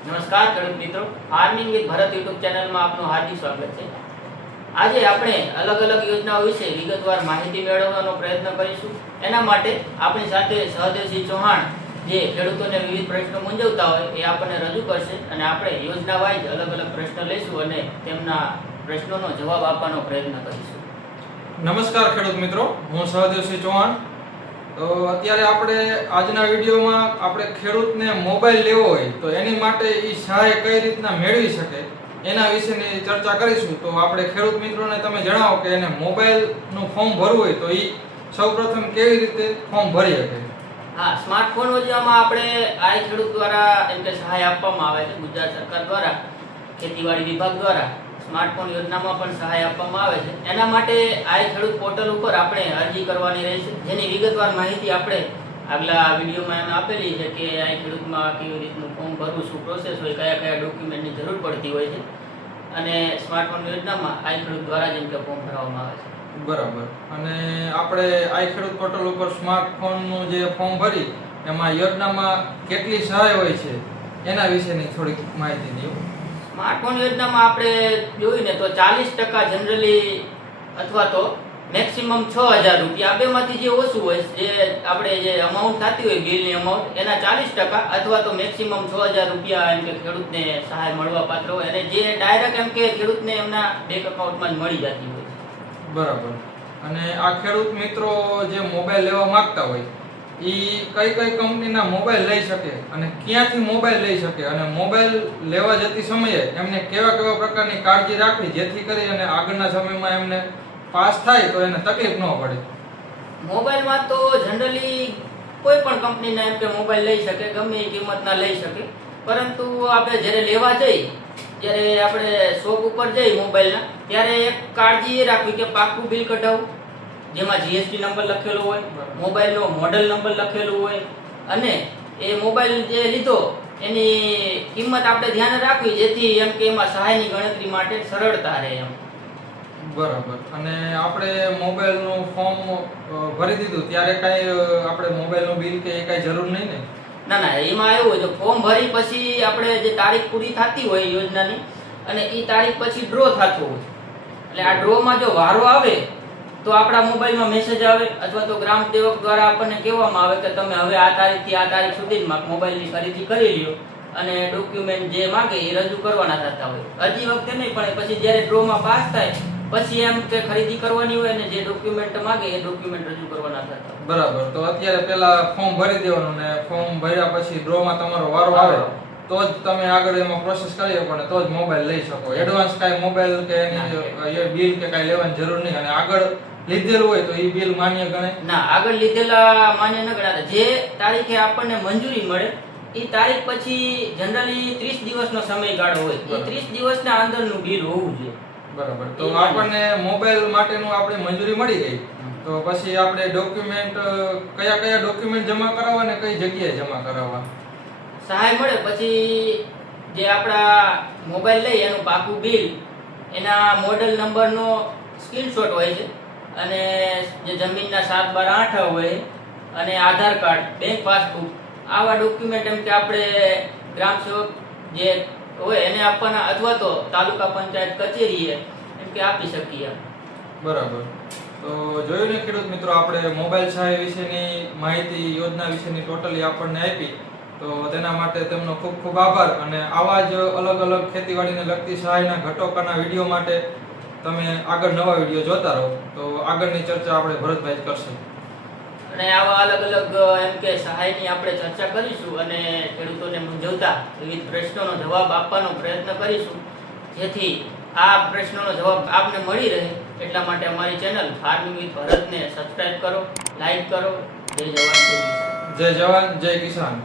નમસ્કાર ખેડૂત મિત્રો, ફાર્મિંગ વિથ ભરત યુટ્યુબ ચેનલમાં આપનું હાર્દિક સ્વાગત છે। આજે આપણે અલગ અલગ યોજનાઓ વિશે વિગતવાર માહિતી મેળવવાનો પ્રયત્ન કરીશું। એના માટે આપણી સાથે સહદેવસિંહ ચૌહાણ જે ખેડૂતોને વિવિધ પ્રશ્નો મૂંઝવતા હોય એ આપણને રજૂ કરશે અને આપણે યોજના વાઇઝ અલગ અલગ પ્રશ્ન લઈશું અને તેમના પ્રશ્નોનો જવાબ આપવાનો પ્રયત્ન કરીશું। નમસ્કાર ખેડૂત મિત્રો, હું સહદેવસિંહ ચૌહાણ। તો અત્યારે આપણે આજના વિડીયોમાં આપણે ખેડૂતને મોબાઈલ લેવો હોય તો એની માટે એ સહાય કઈ રીતના મેળવી શકે એના વિશેની ચર્ચા કરીશું। તો આપણે ખેડૂત મિત્રોને તમે જણાવો કે એને મોબાઈલનું ફોર્મ ભરવું હોય તો એ સૌપ્રથમ કેવી રીતે ફોર્મ ભરી શકે? હા, સ્માર્ટફોન યોજનામાં આપણે આ ખેડૂત દ્વારા એમ કે સહાય આપવામાં આવે છે। ગુજરાત સરકાર દ્વારા ખેતીવાડી વિભાગ દ્વારા સ્માર્ટફોન યોજનામાં પણ સહાય આપવામાં આવે છે। એના માટે આ ખેડૂત પોર્ટલ ઉપર આપણે અરજી કરવાની રહેશે, જેની વિગતવાર માહિતી આપણે આગલા વિડીયોમાં એમ આપેલી છે કે આ ખેડૂતમાં કેવી રીતનું ફોર્મ ભરવું, શું પ્રોસેસ હોય, કયા કયા ડોક્યુમેન્ટની જરૂર પડતી હોય છે અને સ્માર્ટફોન યોજનામાં આ ખેડૂત દ્વારા જેમ કે ફોર્મ ભરવામાં આવે છે। બરાબર। અને આપણે આ ખેડૂત પોર્ટલ ઉપર સ્માર્ટફોનનું જે ફોર્મ ભરી એમાં યોજનામાં કેટલી સહાય હોય છે એના વિશેની થોડીક માહિતી દો। સ્માર્ટફોન યોજનામાં આપણે જોયું ને તો 40% જનરલી અથવા તો મેક્સિમમ 6000 રૂપિયા, બેમાંથી જે ઓછું હોય જે આપણે જે અમાઉન્ટ થતી હોય બિલની અમાઉન્ટ એના 40% અથવા તો મેક્સિમમ 6000 રૂપિયા એમ કે ખેડૂતને સહાય મળવા પાત્ર હોય અને જે ડાયરેક્ટ એમ કે ખેડૂતને એમના બેંક એકાઉન્ટમાં જ મળી જતી હોય છે। બરાબર। અને આ ખેડૂત મિત્રો જે મોબાઈલ લેવા માંગતા હોય એ કઈ કઈ કંપનીના મોબાઈલ લઈ શકે અને ક્યાંથી મોબાઈલ લઈ શકે અને મોબાઈલ લેવા જતી સમયે એમને કેવા કેવા પ્રકારની કાળજી રાખવી જેથી કરી અને આગળના સમયમાં એમને પાસ થાય તો એને તકલીફ ન પડે? મોબાઈલમાં તો જનરલી કોઈ પણ કંપનીના એમ કે મોબાઈલ લઈ શકે, ગમે એ કિંમતના લઈ શકે, પરંતુ આપણે જ્યારે લેવા જઈએ, જ્યારે આપણે શોપ ઉપર જઈએ મોબાઈલના, ત્યારે એક કાળજી એ રાખવી કે પાકું બિલ કઢાવવું જેમાં જીએસટી નંબર લખેલો હોય, મોબાઈલનો મોડલ નંબર લખેલું હોય અને એ મોબાઈલ જે લીધો એની કિંમત આપણે ધ્યાન રાખવી જેથી એમ કે એમાં સહાયની ગણતરી માટે સરળતા રહે એમ। બરાબર। અને આપણે મોબાઈલનું ફોર્મ ભરી દીધું ત્યારે કાંઈ આપણે મોબાઈલનું બિલ કે એ કાંઈ જરૂર નહીં ને? ના ના, એમાં એવું હોય તો ફોર્મ ભરી પછી આપણે જે તારીખ પૂરી થતી હોય યોજનાની અને એ તારીખ પછી ડ્રો થતો હોય, એટલે આ ડ્રોમાં જો વારો આવે તો આપણા મોબાઈલમાં મેસેજ આવે અથવા તો ગ્રામ સેવક દ્વારા આપણને કહેવામાં આવે કે તમે હવે આ તારીખથી આ તારીખ સુધીમાં મોબાઈલની ખરીદી કરી લ્યો અને ડોક્યુમેન્ટ જે માગે એ રજૂ કરવાના થતા હોય। હજી વખતે નહીં પણ પછી જ્યારે ડ્રોમાં પાસ થાય પછી એમ કે ખરીદી કરવાની હોય અને જે ડોક્યુમેન્ટ માગે એ ડોક્યુમેન્ટ રજૂ કરવાના થતા હોય। બરાબર। તો અત્યારે પેલા ફોર્મ ભરી દેવાનું ને ફોર્મ ભર્યા પછી ડ્રોમાં તમારો વારો આવે તો જ તમે આગળ એમાં પ્રોસેસ કરી શકો ને તો જ મોબાઈલ લઈ શકો। એડવાન્સ કાંઈ મોબાઈલ કે એની બિલ કે કાંઈ લેવાની જરૂર નહીં અને આગળ લીધેલું હોય તો એ બિલ માન્ય ગણે ના, આગળ લીધેલા માન્ય ન ગણાતા। જે તારીખે આપણને મંજૂરી મળે એ તારીખ પછી જનરલી 30 દિવસનો સમયગાળો હોય, એ 30 દિવસના અંદરનું બિલ હોવું જોઈએ। બરાબર। તો આપણને મોબાઈલ માટેનું આપણી મંજૂરી મળી ગઈ તો પછી આપણે ડોક્યુમેન્ટ કયા કયા ડોક્યુમેન્ટ જમા કરાવવા ને કઈ જગ્યાએ જમા કરાવવા? સહાય મળે પછી જે આપણા મોબાઈલ લઈ એનું પાકું બિલ, એના મોડલ નંબરનો સ્ક્રીનશોટ હોય છે અને જે જમીનના 7/8 હોય અને આધાર કાર્ડ, બેંક પાસબુક, આવા ડોક્યુમેન્ટ એમ કે આપણે ગ્રામ સેવક જે હોય એને આપવાના અથવા તો તાલુકા પંચાયત કચેરીએ એમ કે આપી શકીએ। બરાબર। તો જોયું ને ખેડૂત મિત્રો, આપણે મોબાઈલ સહાય વિશેની માહિતી, યોજના વિશેની ટોટલી આપણને આપી, તો તેના માટે તેમનો ખૂબ ખૂબ આભાર। અને આવા જ અલગ અલગ ખેતીવાડીને લગતી સહાયના ઘટકોના વિડીયો માટે તમે આગળ નવા વિડીયો જોતા રહો। તો આગળની ચર્ચા આપણે ભરતભાઈ કરશે અને આવા અલગ અલગ એમ કે સહાયની આપણે ચર્ચા કરીશું અને ખેડૂતોને મૂંઝવતા વિવિધ પ્રશ્નોનો જવાબ આપવાનો પ્રયત્ન કરીશું જેથી આ પ્રશ્નોનો જવાબ આપને મળી રહે। એટલા માટે અમારી ચેનલ ફાર્મિંગ વિથ ભરતને સબસ્ક્રાઇબ કરો, લાઈક કરો। જય જવાન જય કિસાન। જય જવાન જય કિસાન।